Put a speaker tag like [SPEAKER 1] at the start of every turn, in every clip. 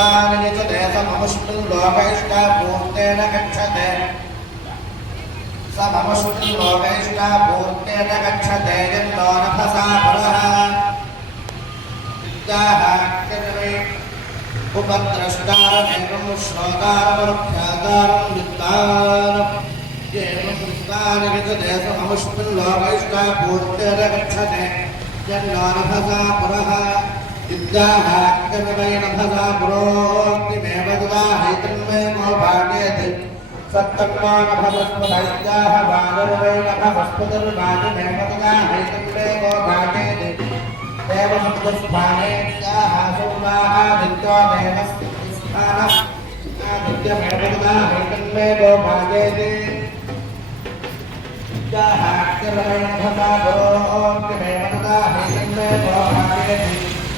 [SPEAKER 1] సమముష్టాని చ దేశమముష్టిం లోకైష్టాపూర్తేన గచ్చతే. సమముష్టిం లోకైష్టాపూర్తేన గచ్చతే యన్నో నభసా పురః. విద్యాహాక్యమే ఉపద్రష్టారమేవం శ్రోతారమరుఖ్యాతారం విత్తారం. ఏవం విత్తాని చ దేశమముష్టిం లోకైష్టాపూర్తేన గచ్చతే యన్నో నభసా विद्याहाग्निमेव दुवाहितन्मे मो भाग्येति सत्तन्मा नभवस्पदैत्याह भागवै नभवस्पतिर्भाग्यमेव दुवाहितन्मे मो भाग्येति देव सप्तस्थानेत्याह सौवाहादित्यो देवस्थानः आदित्यमेव दुवाहितन्मे मो भाग्येति विद्याहाग्निमेव दुवाहितन्मे मो भाग्येति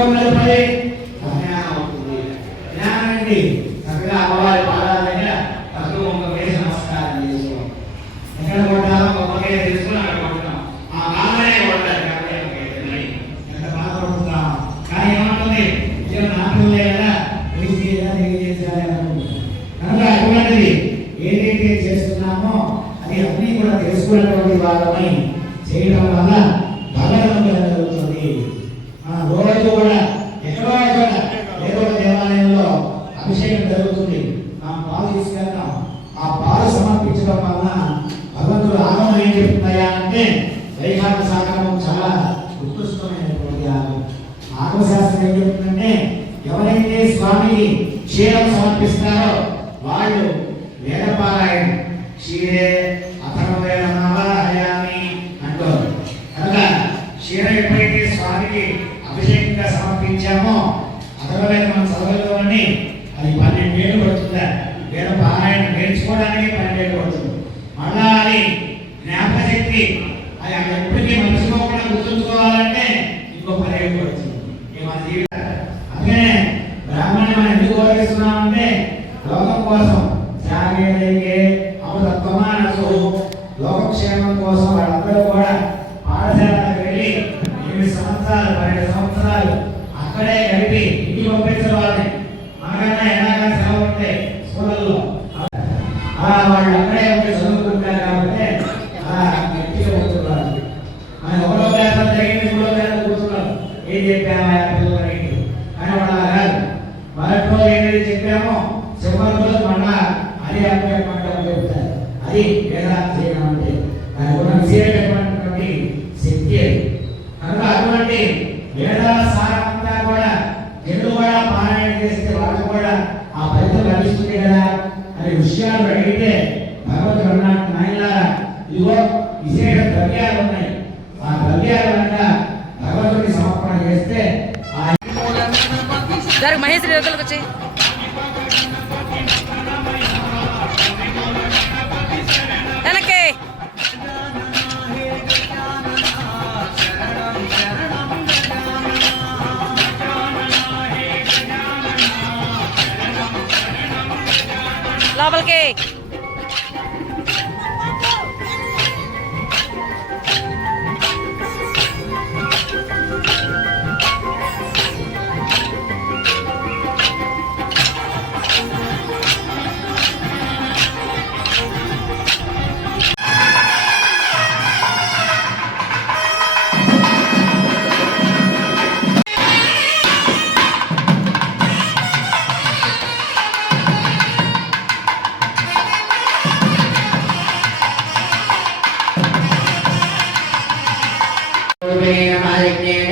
[SPEAKER 2] ఎవరో జ్ఞానం అవుతుంది జ్ఞానం ఏంటి చక్కగా అమ్మవారి పాదాల దగ్గర పసుపు వేసి నమస్కారం చేసుకోం ఎక్కడ కొట్టాలో ఒక్కొక్కరే తెలుసుకుని అక్కడ కొట్టాం ఆ బాగానే కొట్టాలి కాబట్టి ఎంత కానీ ఏమంటుంది? ఇదే నా పిల్లలే కదా తెలిసి చేయాలి, కనుక అటువంటిది ఏదైతే చేస్తున్నామో అది అన్నీ కూడా తెలుసుకున్నటువంటి వాళ్ళమై చేయడం వల్ల క్షీరం సమర్పిస్తారో వాళ్ళు వేదపారాయణ. క్షీరే అథర్వేణ నవాహయామి అంటారు కనుక క్షీరం ఎప్పుడైతే స్వామికి అభిషేకంగా సమర్పించామో అథర్వేద మనం చదవగలమని అది పన్నెండు వేలు పడుతుందా? వేద పారాయణ నేర్చుకోవడానికి పన్నెండు వేలు పడుతుంది. మళ్ళా అది జ్ఞాపశక్తి అది అక్కడ ఎప్పటికీ మర్చిపోకుండా గుర్తుంచుకోవాలంటే ఇంకో పదిహేడు పడుతుంది. మన జీవితం అదే మనం లోకం కోసం సాగేదైతే అమృతత్వమానసు లోకక్షేమం కోసం వాళ్ళందరూ కూడా పాఠశాలకు వెళ్ళి ఎనిమిది సంవత్సరాలు పన్నెండు సంవత్సరాలు అక్కడే గడిపి ఇంటికి పంపించిన వాళ్ళని. మనకన్నా ఎలాగా సెలవు ఉంటాయి స్కూళ్ళల్లో. వాళ్ళు అక్కడే ఉండి చదువుకుంటారు కాబట్టి ఆ గట్టిగా ఉంటున్నారు మన ఒకటో క్లాస్ జరిగింది మూడో క్లాస్ కూర్చున్నారు ఏం చెప్పామా పిల్లలకి? కానీ వాళ్ళు అలా కాదు. మొదటి రోజు ఏదైతే చెప్పామో చివరి రోజు మళ్ళా అదే అభ్యర్థి చెప్తారు అది వేదాంత అంటే. దాని ఉన్న విశేషమైనటువంటి శక్తి అది. కనుక అటువంటి వేదాల సారమంతా కూడా ఎందుకు కూడా పారాయణ చేస్తే వాళ్ళకు కూడా ఆ ఫలితం లభిస్తుంది కదా? అనే విషయాలు అడిగితే భగవంతుడు అన్నాడు నాయనలారా ఇదిగో విశేష ద్రవ్యాలు ఉన్నాయి. ఆ ద్రవ్యాలు కనుక భగవంతుడికి సమర్పణ చేస్తే
[SPEAKER 3] చేసిన మహేష్ వచ్చి. వెనక్కి. లోపలికి. യജ്ഞേന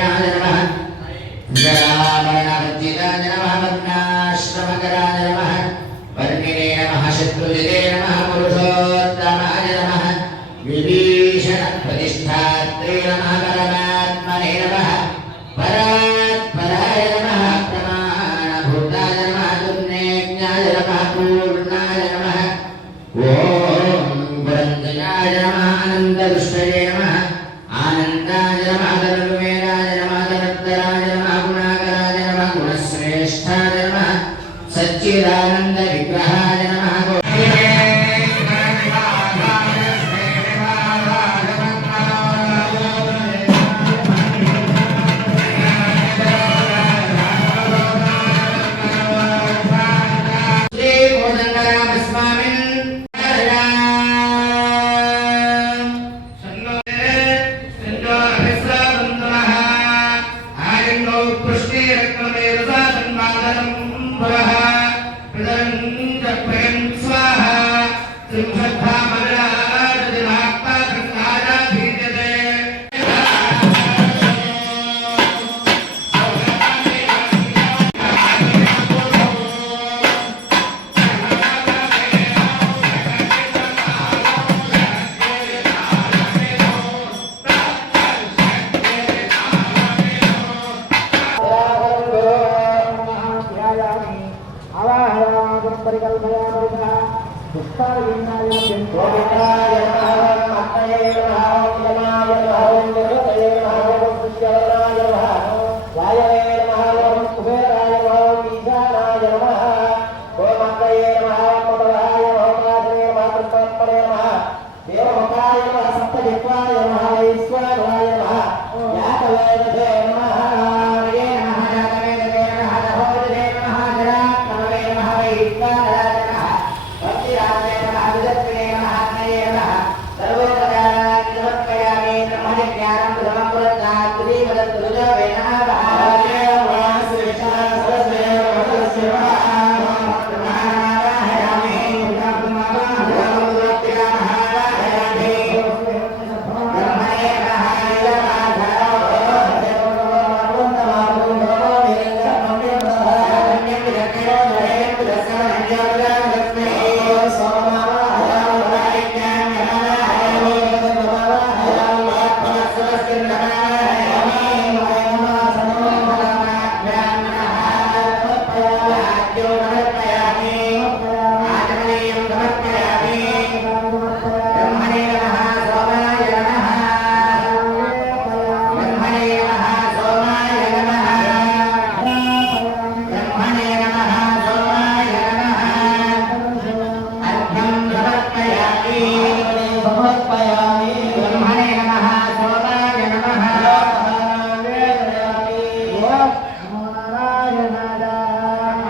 [SPEAKER 3] ब्रह्मधाम
[SPEAKER 2] अस्माकं परिकल्पयामः पुष्पालविन्दाय
[SPEAKER 4] गोविन्दाय भगवन्मत्तये महावन्दनाय भगवन्देवतये भगवन्पुष्यवराय नमः वायवे नमः कुबेराय
[SPEAKER 3] भगवन्
[SPEAKER 4] ईशानाय नमः
[SPEAKER 3] गोमत्तये नमः
[SPEAKER 4] ममराय भगवनाशने मातृत्वत्परे
[SPEAKER 3] नमः देवमताय नमः सप्तजिह्वाय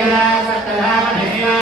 [SPEAKER 3] సకలా సకలా